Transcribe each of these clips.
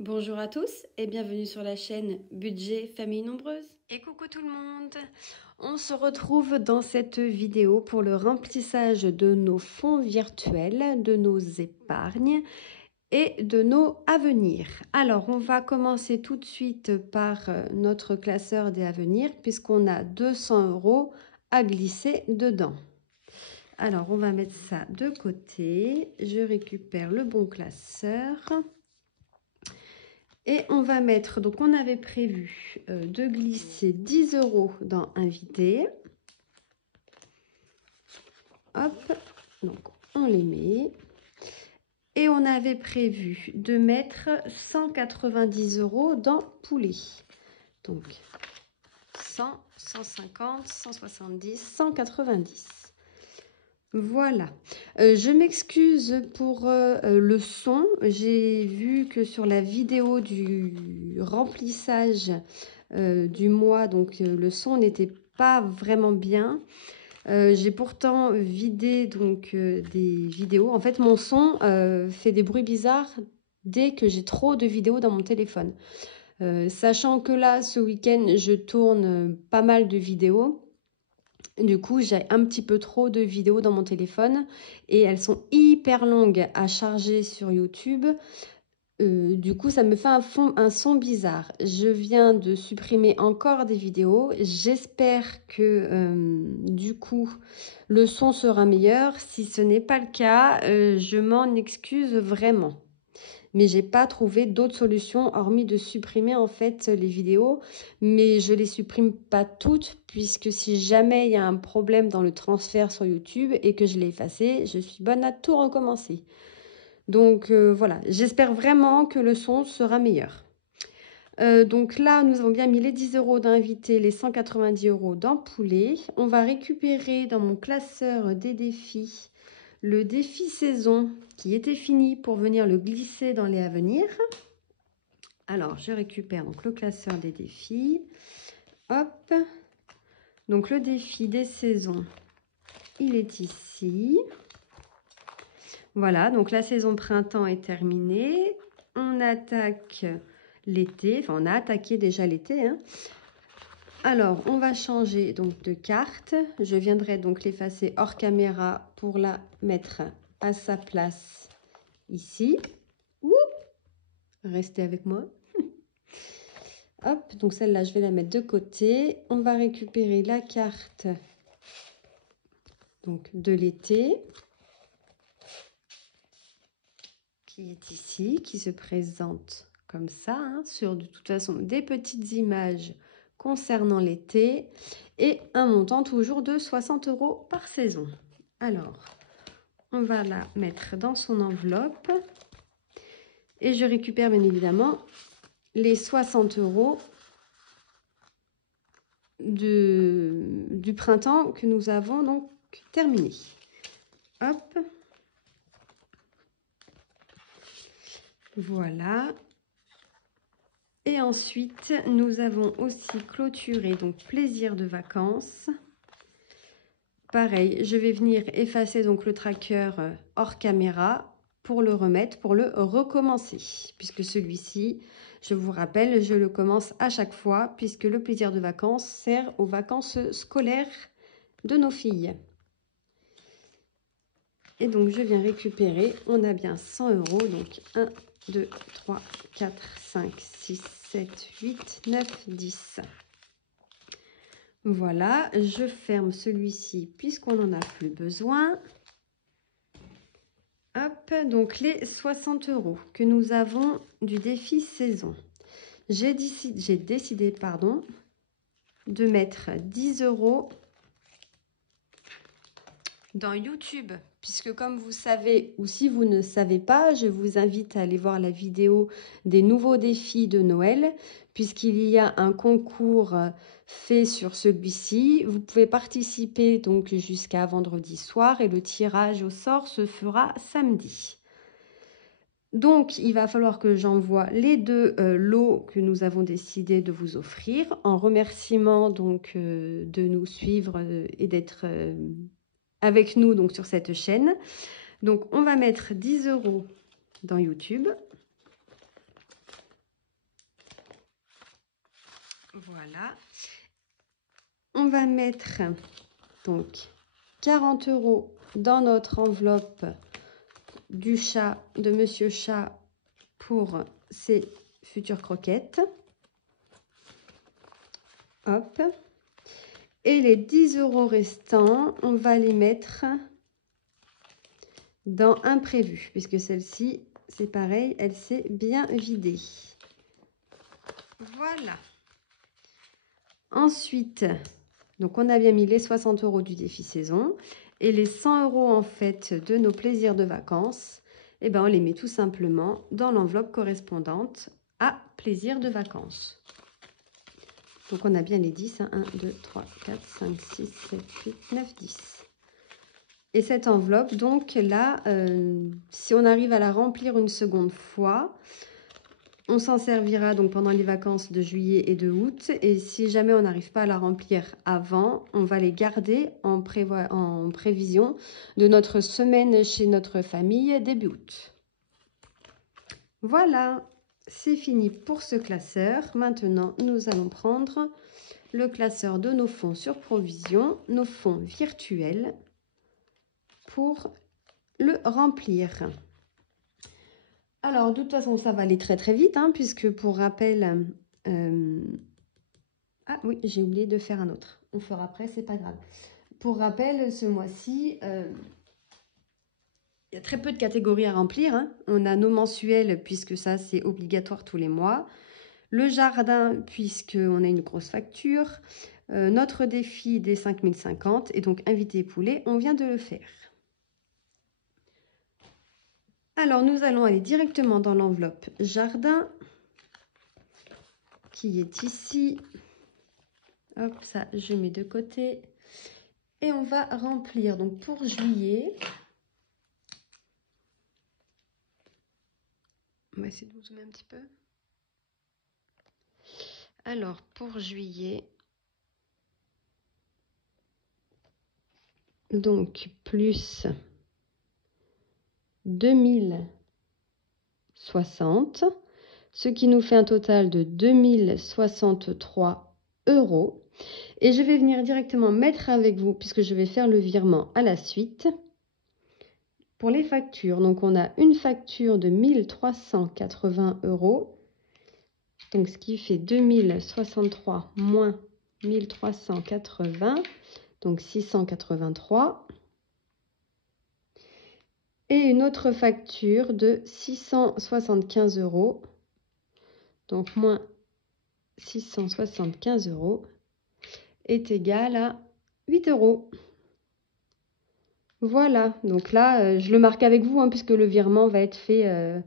Bonjour à tous et bienvenue sur la chaîne Budget Famille Nombreuse. Et coucou tout le monde. On se retrouve dans cette vidéo pour le remplissage de nos fonds virtuels, de nos épargnes et de nos avenirs. Alors, on va commencer tout de suite par notre classeur des avenirs puisqu'on a 200 € à glisser dedans. Alors, on va mettre ça de côté. Je récupère le bon classeur. Et on va mettre, donc on avait prévu de glisser 10 € dans Invité. Hop, donc on les met. Et on avait prévu de mettre 190 € dans Poulet. Donc 100, 150, 170, 190. Voilà, je m'excuse pour le son. J'ai vu que sur la vidéo du remplissage du mois, donc le son n'était pas vraiment bien. J'ai pourtant vidé donc des vidéos. En fait, mon son fait des bruits bizarres dès que j'ai trop de vidéos dans mon téléphone. Sachant que là, ce week-end, je tourne pas mal de vidéos. Du coup, j'ai un petit peu trop de vidéos dans mon téléphone et elles sont hyper longues à charger sur YouTube. Du coup, ça me fait un son bizarre. Je viens de supprimer encore des vidéos. J'espère que du coup, le son sera meilleur. Si ce n'est pas le cas, je m'en excuse vraiment. Mais j'ai pas trouvé d'autre solution hormis de supprimer en fait les vidéos, mais je les supprime pas toutes puisque si jamais il y a un problème dans le transfert sur YouTube et que je l'ai effacé, je suis bonne à tout recommencer. Donc voilà, j'espère vraiment que le son sera meilleur. Donc là, nous avons bien mis les 10 € d'invité, les 190 € dans Poulet. On va récupérer dans mon classeur des défis le défi saison qui était fini pour venir le glisser dans les à venir. Alors, je récupère donc le classeur des défis. Hop. Donc, le défi des saisons, il est ici. Voilà, donc la saison printemps est terminée. On attaque l'été. Enfin, on a attaqué déjà l'été, hein. Alors, on va changer donc de carte. Je viendrai donc l'effacer hors caméra pour la mettre à sa place ici. Ouh, restez avec moi. Hop, donc celle-là, je vais la mettre de côté. On va récupérer la carte donc, de l'été qui est ici, qui se présente comme ça, hein, sur de toute façon des petites images concernant l'été et un montant toujours de 60 € par saison. Alors, on va la mettre dans son enveloppe et je récupère bien évidemment les 60 € du printemps que nous avons donc terminé. Hop. Voilà. Et ensuite, nous avons aussi clôturé donc plaisir de vacances. Pareil, je vais venir effacer donc le tracker hors caméra pour le remettre, pour le recommencer. Puisque celui-ci, je vous rappelle, je le commence à chaque fois puisque le plaisir de vacances sert aux vacances scolaires de nos filles. Et donc, je viens récupérer, on a bien 100 €, donc 1, 2, 3, 4, 5, 6, 7, 8, 9, 10. Voilà, je ferme celui-ci puisqu'on n'en a plus besoin. Hop, donc les 60 € que nous avons du défi saison. J'ai décidé, de mettre 10 € dans YouTube, puisque comme vous savez, ou si vous ne savez pas, je vous invite à aller voir la vidéo des nouveaux défis de Noël, puisqu'il y a un concours fait sur celui-ci. Vous pouvez participer donc jusqu'à vendredi soir et le tirage au sort se fera samedi. Donc, il va falloir que j'envoie les deux lots que nous avons décidé de vous offrir, en remerciement donc de nous suivre et d'être avec nous donc sur cette chaîne. Donc on va mettre 10 € dans YouTube. Voilà. On va mettre donc 40 € dans notre enveloppe du chat, de Monsieur Chat, pour ses futures croquettes. Hop. Et les 10 € restants, on va les mettre dans imprévu, puisque celle-ci, c'est pareil, elle s'est bien vidée. Voilà. Ensuite, donc on a bien mis les 60 € du défi saison et les 100 € en fait de nos plaisirs de vacances. Et ben on les met tout simplement dans l'enveloppe correspondante à plaisir de vacances. Donc on a bien les 10, hein, 1, 2, 3, 4, 5, 6, 7, 8, 9, 10. Et cette enveloppe, donc là, si on arrive à la remplir une seconde fois, on s'en servira donc pendant les vacances de juillet et de août. Et si jamais on n'arrive pas à la remplir avant, on va les garder en prévision de notre semaine chez notre famille début août. Voilà, c'est fini pour ce classeur. Maintenant, nous allons prendre le classeur de nos fonds sur provision, nos fonds virtuels, pour le remplir. Alors, de toute façon, ça va aller très très vite, hein, puisque pour rappel... Ah oui, j'ai oublié de faire un autre. On fera après, c'est pas grave. Pour rappel, ce mois-ci, il y a très peu de catégories à remplir, hein. On a nos mensuels, puisque ça, c'est obligatoire tous les mois. Le jardin, puisqu'on a une grosse facture. Notre défi des 5050. Et donc, invité poulet, on vient de le faire. Alors, nous allons aller directement dans l'enveloppe jardin, qui est ici. Hop, ça, je mets de côté. Et on va remplir, donc pour juillet, on va essayer de vous zoomer un petit peu. Alors, pour juillet, donc plus 2060, ce qui nous fait un total de 2063 €. Et je vais venir directement mettre avec vous, puisque je vais faire le virement à la suite, pour les factures. Donc, on a une facture de 1380 €. Donc, ce qui fait 2063 moins 1380, donc 683. Et une autre facture de 675 €, donc moins 675 € est égal à 8 €. Voilà, donc là, je le marque avec vous, hein, puisque le virement va être fait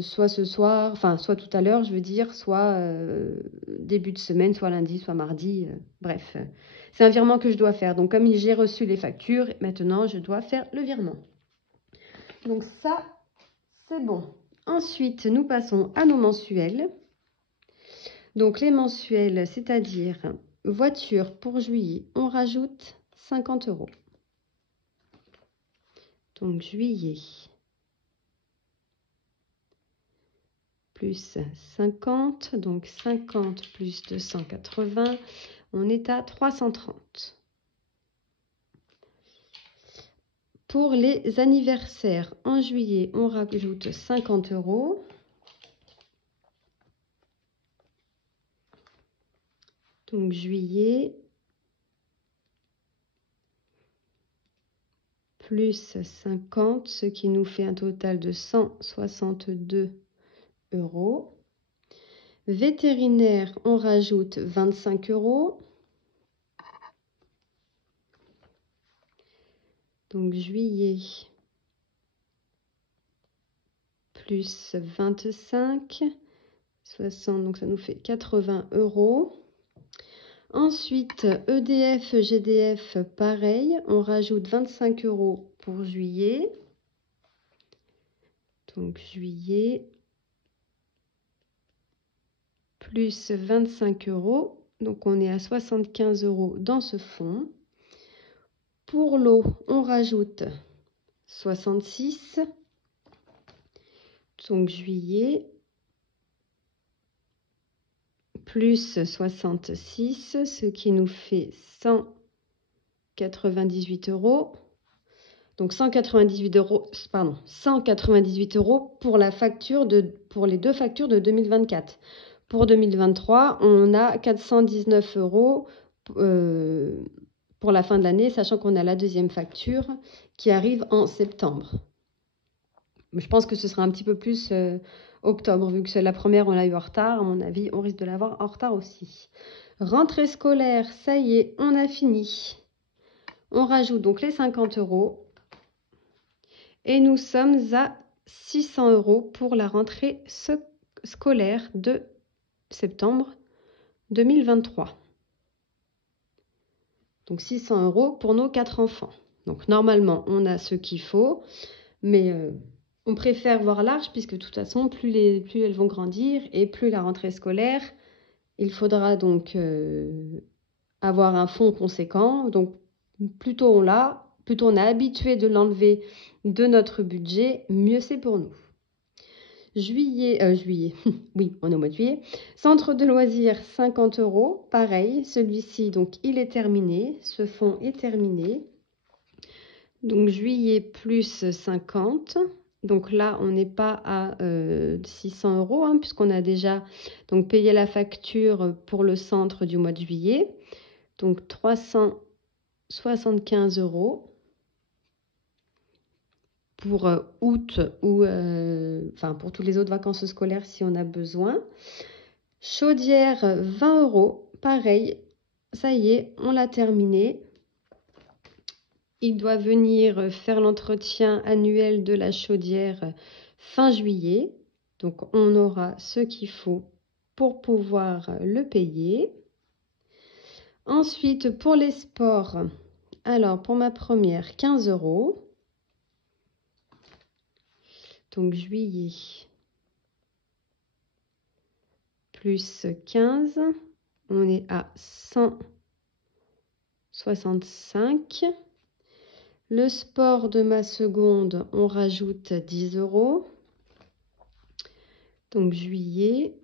soit ce soir, enfin soit tout à l'heure, je veux dire, soit début de semaine, soit lundi, soit mardi, bref. C'est un virement que je dois faire. Donc comme j'ai reçu les factures, maintenant je dois faire le virement. Donc ça, c'est bon. Ensuite, nous passons à nos mensuels. Donc les mensuels, c'est-à-dire voiture pour juillet, on rajoute 50 €. Donc juillet plus 50, donc 50 plus 280, on est à 330. Pour les anniversaires, en juillet, on rajoute 50 €. Donc juillet plus 50, ce qui nous fait un total de 162 €. Vétérinaire, on rajoute 25 €. Donc juillet plus 25, 60, donc ça nous fait 80 €. Ensuite, EDF, GDF, pareil, on rajoute 25 € pour juillet. Donc juillet plus 25 €, donc on est à 75 € dans ce fonds. Pour l'eau, on rajoute 66, donc juillet plus 66, ce qui nous fait 198 euros. Donc 198 euros, pardon, 198 euros pour pour les deux factures de 2024. Pour 2023, on a 419 euros pour la fin de l'année, sachant qu'on a la deuxième facture qui arrive en septembre. Je pense que ce sera un petit peu plus octobre, vu que la première, on l'a eu en retard. À mon avis, on risque de l'avoir en retard aussi. Rentrée scolaire, ça y est, on a fini. On rajoute donc les 50 euros. Et nous sommes à 600 euros pour la rentrée scolaire de septembre 2023. Donc 600 euros pour nos 4 enfants. Donc normalement, on a ce qu'il faut, mais on préfère voir large puisque de toute façon, plus elles vont grandir et plus la rentrée scolaire, il faudra donc avoir un fonds conséquent. Donc plus tôt on l'a, plus tôt on est habitué de l'enlever de notre budget, mieux c'est pour nous. Juillet, oui, on est au mois de juillet. Centre de loisirs, 50 euros. Pareil, celui-ci, donc, il est terminé. Ce fonds est terminé. Donc, juillet plus 50. Donc là, on n'est pas à 600 euros, hein, puisqu'on a déjà donc, payé la facture pour le centre du mois de juillet. Donc, 375 euros. Pour août ou pour toutes les autres vacances scolaires si on a besoin. Chaudière, 20 euros. Pareil, ça y est, on l'a terminé. Il doit venir faire l'entretien annuel de la chaudière fin juillet. Donc, on aura ce qu'il faut pour pouvoir le payer. Ensuite, pour les sports, alors pour ma première, 15 euros. Donc, juillet, plus 15, on est à 165. Le sport de ma seconde, on rajoute 10 euros. Donc, juillet,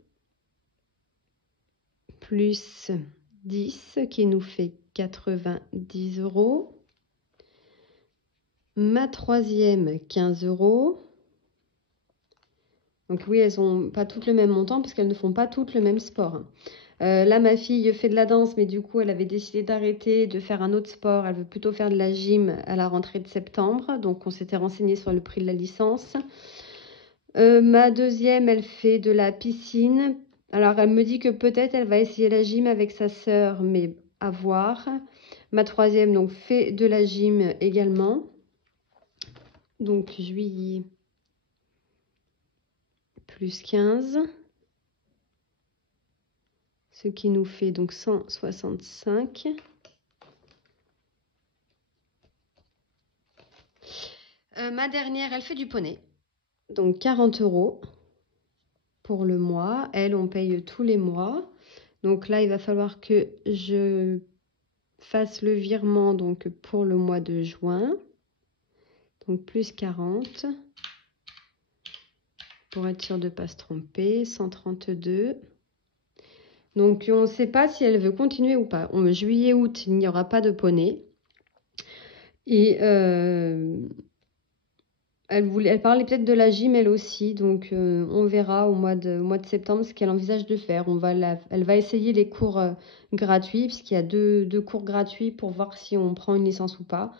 plus 10, qui nous fait 90 euros. Ma troisième, 15 euros. Donc oui, elles n'ont pas toutes le même montant parce qu'elles ne font pas toutes le même sport. Là, ma fille fait de la danse, mais du coup, elle avait décidé d'arrêter de faire un autre sport. Elle veut plutôt faire de la gym à la rentrée de septembre. Donc, on s'était renseigné sur le prix de la licence. Ma deuxième, elle fait de la piscine. Alors, elle me dit que peut-être elle va essayer la gym avec sa sœur, mais à voir. Ma troisième, donc, fait de la gym également. Donc, juillet, plus 15. Ce qui nous fait donc 165. Ma dernière, elle fait du poney. Donc 40 euros pour le mois. Elle, on paye tous les mois. Donc là, il va falloir que je fasse le virement donc, pour le mois de juin. Donc plus 40. Pour être sûr de ne pas se tromper. 132. Donc, on ne sait pas si elle veut continuer ou pas. En juillet, août, il n'y aura pas de poney. Et elle parlait peut-être de la gym, elle aussi. Donc, on verra au mois de septembre ce qu'elle envisage de faire. Elle va essayer les cours gratuits, puisqu'il y a deux cours gratuits pour voir si on prend une licence ou pas.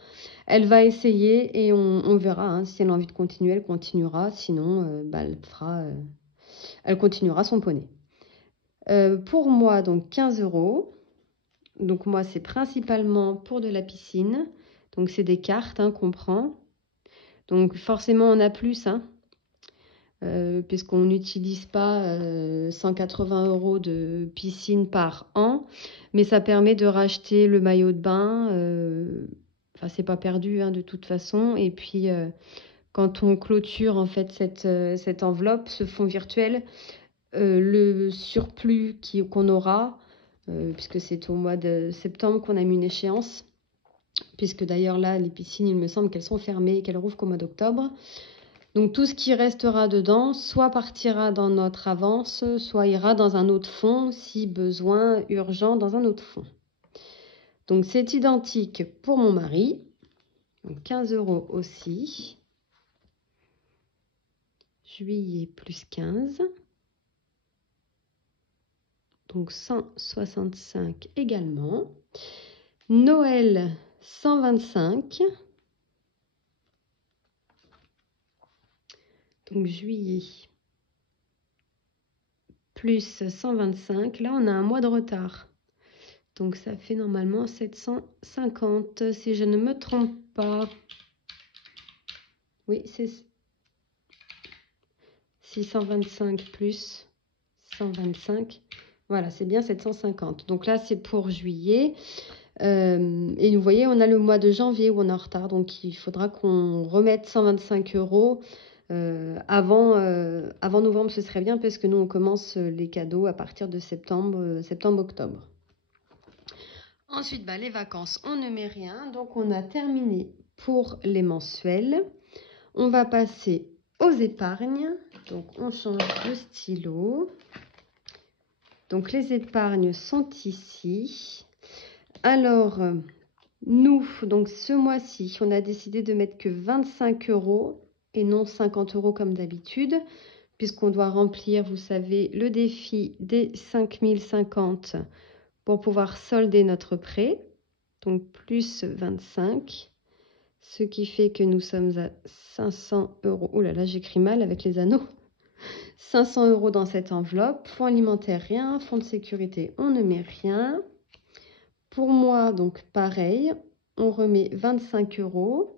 Elle va essayer et on verra. Hein, si elle a envie de continuer, elle continuera. Sinon, elle continuera son poney. Pour moi, donc 15 euros. Donc moi, c'est principalement pour de la piscine. Donc c'est des cartes hein, qu'on prend. Donc forcément, on a plus, hein, puisqu'on n'utilise pas 180 euros de piscine par an. Mais ça permet de racheter le maillot de bain. Enfin, c'est pas perdu hein, de toute façon. Et puis, quand on clôture en fait cette enveloppe, ce fonds virtuel, le surplus qu'on aura, puisque c'est au mois de septembre qu'on a mis une échéance, puisque d'ailleurs là, les piscines, il me semble qu'elles sont fermées et qu'elles rouvrent qu'au mois d'octobre. Donc tout ce qui restera dedans, soit partira dans notre avance, soit ira dans un autre fonds si besoin urgent dans un autre fonds. Donc c'est identique pour mon mari, donc 15 € aussi. Juillet plus 15, donc 165 également. Noël 125. Donc juillet plus 125. Là, on a un mois de retard. Donc ça fait normalement 750 si je ne me trompe pas. Oui, c'est 625 plus 125. Voilà, c'est bien 750. Donc là, c'est pour juillet. Et vous voyez, on a le mois de janvier où on est en retard. Donc il faudra qu'on remette 125 € avant novembre, ce serait bien parce que nous, on commence les cadeaux à partir de septembre-octobre. Ensuite, les vacances, on ne met rien. Donc, on a terminé pour les mensuels. On va passer aux épargnes. Donc, on change de stylo. Donc, les épargnes sont ici. Alors, nous, donc ce mois-ci, on a décidé de mettre que 25 € et non 50 € comme d'habitude, puisqu'on doit remplir, vous savez, le défi des 5050 pour pouvoir solder notre prêt. Donc plus 25, ce qui fait que nous sommes à 500 €. Oh là là, j'écris mal avec les anneaux. 500 € dans cette enveloppe. Fonds alimentaire, rien. Fonds de sécurité, on ne met rien. Pour moi, donc pareil, on remet 25 €.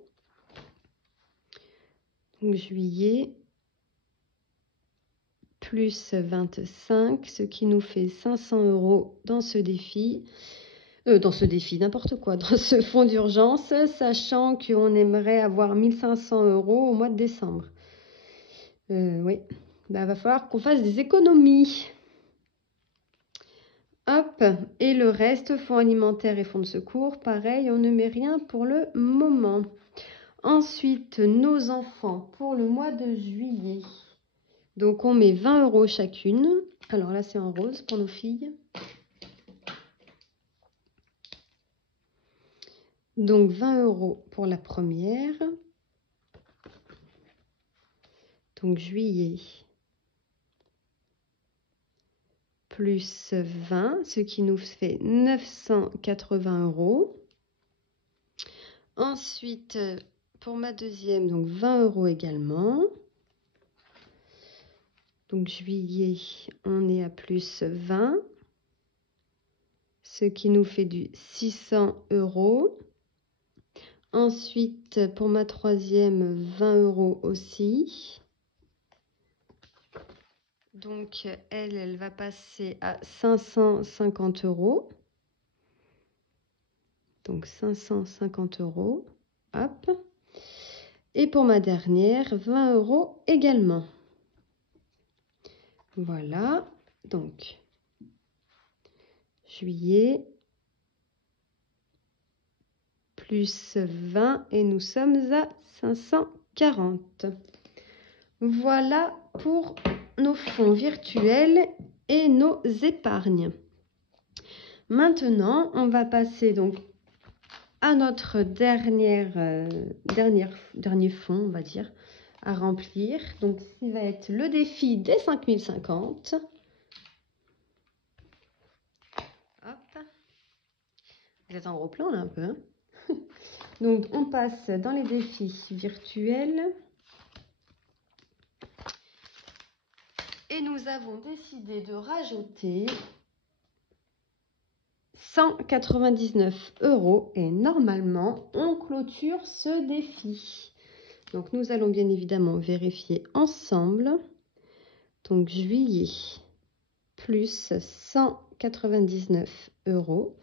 Donc juillet, plus 25, ce qui nous fait 500 € dans ce défi. N'importe quoi, dans ce fonds d'urgence, sachant qu'on aimerait avoir 1500 € au mois de décembre. Oui, va falloir qu'on fasse des économies. Hop, et le reste, fonds alimentaire et fonds de secours, pareil, on ne met rien pour le moment. Ensuite, nos enfants, pour le mois de juillet, donc on met 20 € chacune. Alors là, c'est en rose pour nos filles. Donc 20 € pour la première. Donc juillet plus 20, ce qui nous fait 980 €. Ensuite, pour ma deuxième, donc 20 € également. Donc juillet, on est à plus 20, ce qui nous fait du 600 €. Ensuite, pour ma troisième, 20 € aussi. Donc, elle va passer à 550 €. Donc, 550 €. Hop. Et pour ma dernière, 20 € également. Voilà. Donc, juillet, plus 20 et nous sommes à 540. Voilà pour nos fonds virtuels et nos épargnes. Maintenant, on va passer donc à notre dernier fonds, on va dire, à remplir. Donc, il va être le défi des 5050. Hop. Vous êtes en gros plan là un peu. Hein. Donc, on passe dans les défis virtuels. Et nous avons décidé de rajouter 199 € et normalement, on clôture ce défi. Donc, nous allons bien évidemment vérifier ensemble. Donc, juillet, plus 199 €.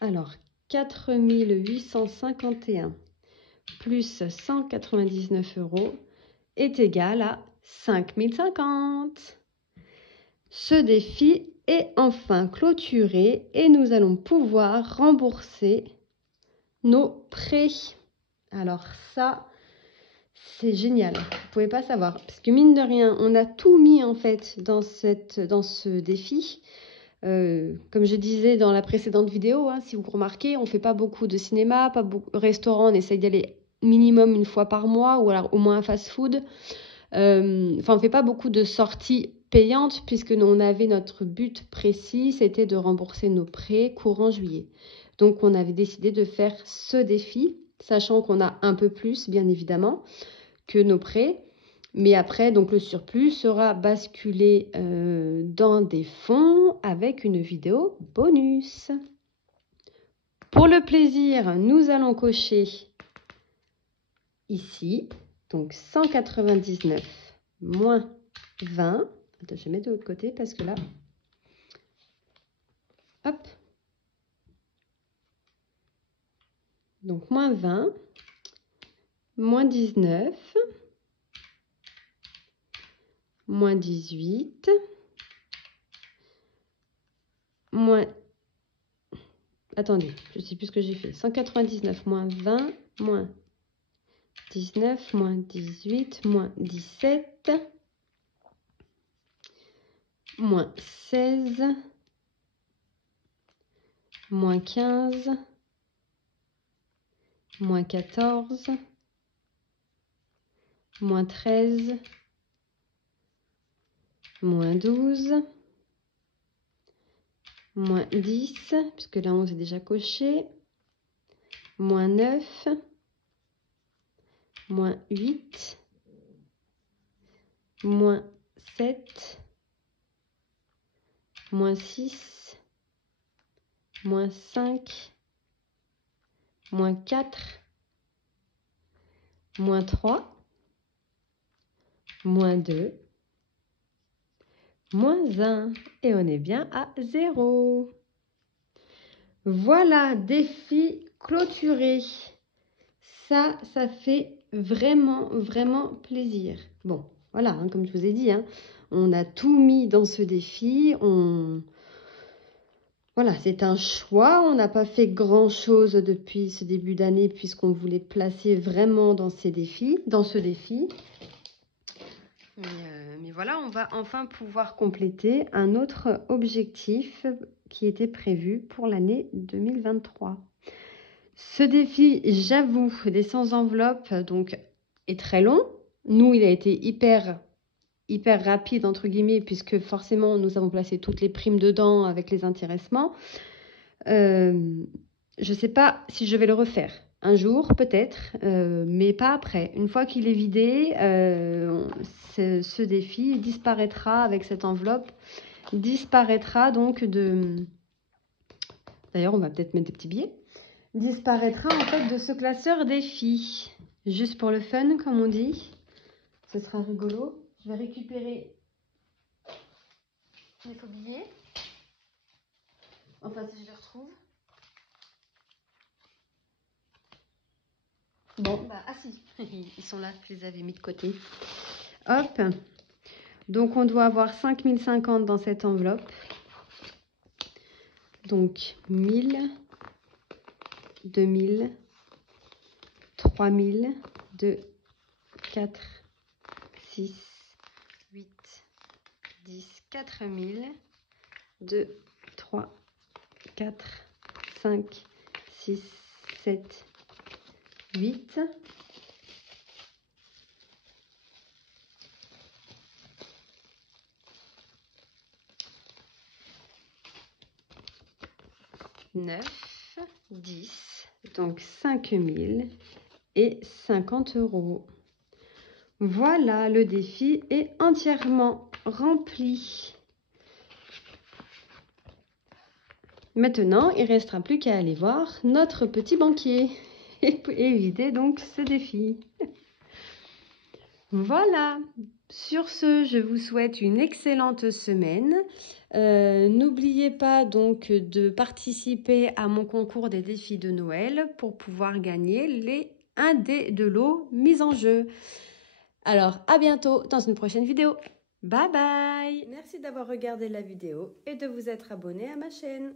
Alors, 4851 plus 199 € est égal à 5050. Ce défi est enfin clôturé et nous allons pouvoir rembourser nos prêts. Alors ça, C'est génial, vous pouvez pas savoir. Parce que mine de rien, on a tout mis en fait dans ce défi. Comme je disais dans la précédente vidéo, hein, si vous remarquez, on fait pas beaucoup de cinéma, pas beaucoup de restaurants, on essaye d'y aller minimum une fois par mois ou alors au moins un fast-food. Enfin, on fait pas beaucoup de sorties payantes puisque nous, on avait notre but précis, c'était de rembourser nos prêts courant juillet. Donc, on avait décidé de faire ce défi, sachant qu'on a un peu plus, bien évidemment, que nos prêts. Mais après, donc le surplus sera basculé dans des fonds avec une vidéo bonus. Pour le plaisir, nous allons cocher ici, donc 199 moins 20. Attends, je vais mettre de l'autre côté parce que là, hop. Donc moins 20, moins 19, moins 18, moins... Attendez, je ne sais plus ce que j'ai fait. 199 moins 20, moins 19, moins 18, moins 17, moins 16, moins 15, moins 14, moins 13, moins 12, moins 10, puisque la 11 est déjà coché, moins 9, moins 8, moins 7, moins 6, moins 5, moins 4, moins 3, moins 2, moins 1. Et on est bien à 0. Voilà, défi clôturé. Ça fait vraiment, vraiment plaisir. Bon, voilà, hein, comme je vous ai dit, hein, on a tout mis dans ce défi. Voilà, c'est un choix. On n'a pas fait grand-chose depuis ce début d'année puisqu'on voulait placer vraiment dans ce défi. Mais voilà, on va enfin pouvoir compléter un autre objectif qui était prévu pour l'année 2023. Ce défi, j'avoue, des 100 enveloppes, donc, est très long. Nous, il a été hyper rapide, entre guillemets, puisque forcément, nous avons placé toutes les primes dedans avec les intéressements. Je ne sais pas si je vais le refaire. Un jour, peut-être, mais pas après. Une fois qu'il est vidé, ce défi disparaîtra avec cette enveloppe. Disparaîtra donc de... D'ailleurs, on va peut-être mettre des petits billets. Disparaîtra en fait de ce classeur défi. Juste pour le fun, comme on dit. Ce sera rigolo. Je vais récupérer mes faux billets. Enfin, si je les retrouve. Bon, bah, ah si, ils sont là, je les avais mis de côté. Hop. Donc, on doit avoir 5050 dans cette enveloppe. Donc, 1000, 2000, 3000, 2, 4, 6, 8, 10, 4000, 2, 3, 4, 5, 6, 7, 8. Neuf, 10, donc 5000 et 50 €. Voilà, le défi est entièrement rempli. Maintenant, il ne restera plus qu'à aller voir notre petit banquier et vider donc ce défi. Voilà. Sur ce, je vous souhaite une excellente semaine. N'oubliez pas donc de participer à mon concours des défis de Noël pour pouvoir gagner les 1 dé de lot mis en jeu. Alors, à bientôt dans une prochaine vidéo. Bye bye! Merci d'avoir regardé la vidéo et de vous être abonné à ma chaîne.